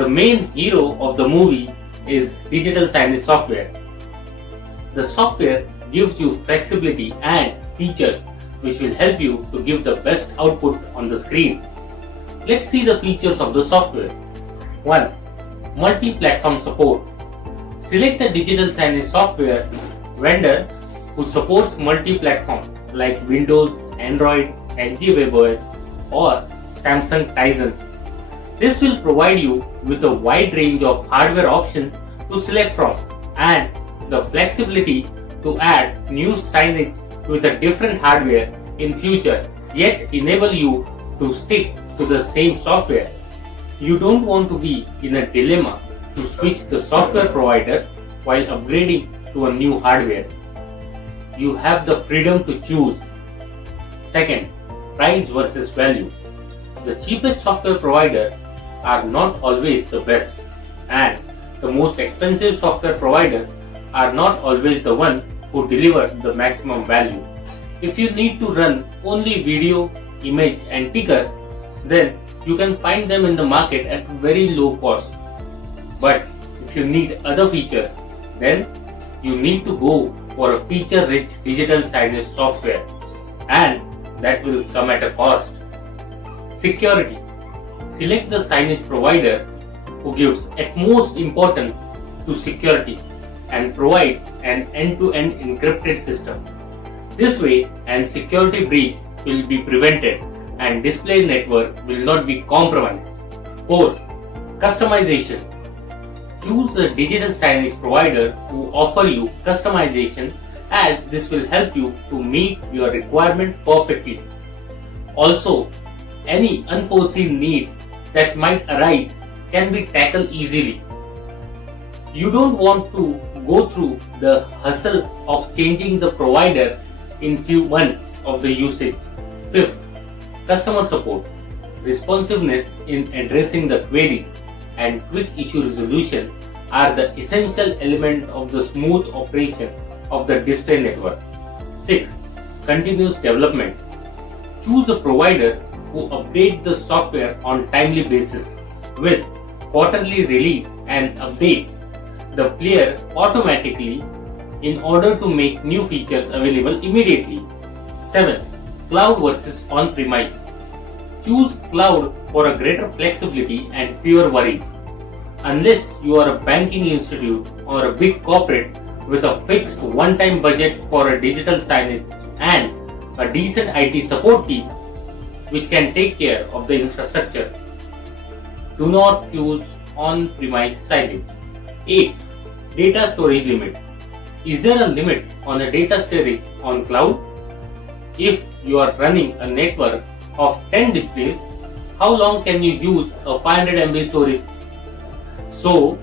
The main hero of the movie is digital signage software. The software gives you flexibility and features which will help you to give the best output on the screen. Let's see the features of the software. 1. Multi-platform support. Select the digital signage software vendor who supports multi-platform like Windows, Android, LG WebOS or Samsung Tizen. This will provide you with a wide range of hardware options to select from and the flexibility to add new signage with a different hardware in future, yet enable you to stick to the same software. You don't want to be in a dilemma to switch the software provider while upgrading to a new hardware. You have the freedom to choose. Second, price versus value. The cheapest software provider are not always the best, and the most expensive software providers are not always the one who deliver the maximum value. If you need to run only video, image and tickers, then you can find them in the market at very low cost. But if you need other features, then you need to go for a feature-rich digital signage software, and that will come at a cost. Security. Select the signage provider who gives utmost importance to security and provides an end-to-end encrypted system. This way, an security breach will be prevented and display network will not be compromised. 4. Customization. Choose a digital signage provider who offer you customization, as this will help you to meet your requirement perfectly. Also, any unforeseen need that might arise can be tackled easily. You don't want to go through the hustle of changing the provider in few months of the usage. 5th, customer support. Responsiveness in addressing the queries and quick issue resolution are the essential element of the smooth operation of the display network. 6. Continuous development. Choose a provider who update the software on timely basis with quarterly release and updates the player automatically in order to make new features available immediately. 7. Cloud versus on-premise. Choose cloud for a greater flexibility and fewer worries. Unless you are a banking institute or a big corporate with a fixed one-time budget for a digital signage and a decent IT support team which can take care of the infrastructure, do not choose on-premise signage. 8. Data storage limit. Is there a limit on the data storage on cloud? If you are running a network of 10 displays, how long can you use a 500 MB storage? So,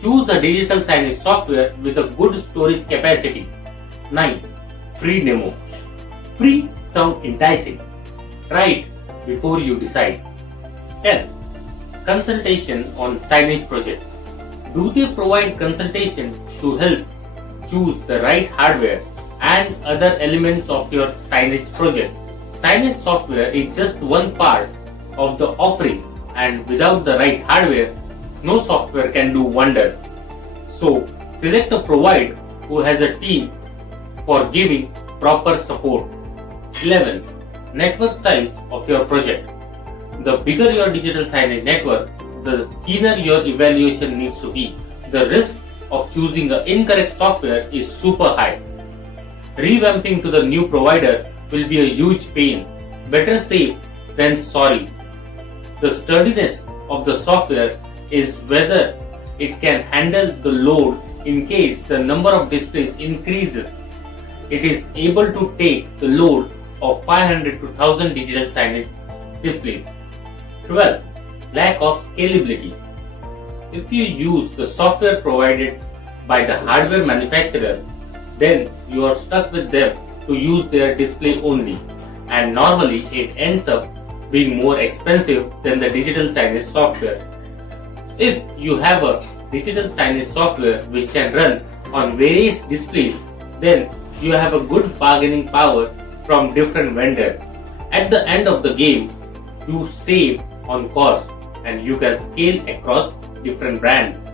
choose a digital signage software with a good storage capacity. 9. Free demo. Free sound enticing. Try it before you decide. 10. Consultation on signage project. Do they provide consultation to help choose the right hardware and other elements of your signage project? Signage software is just one part of the offering, and without the right hardware, no software can do wonders. So, select a provider who has a team for giving proper support. 11. Network size of your project. The bigger your digital signage network, the keener your evaluation needs to be. The risk of choosing the incorrect software is super high. Revamping to the new provider will be a huge pain. Better safe than sorry. The sturdiness of the software is whether it can handle the load in case the number of displays increases. It is able to take the load of 500 to 1000 digital signage displays. 12. Lack of scalability. If you use the software provided by the hardware manufacturer, then you are stuck with them to use their display only, and normally it ends up being more expensive than the digital signage software. If you have a digital signage software which can run on various displays, then you have a good bargaining power from different vendors. At the end of the game, you save on cost and you can scale across different brands.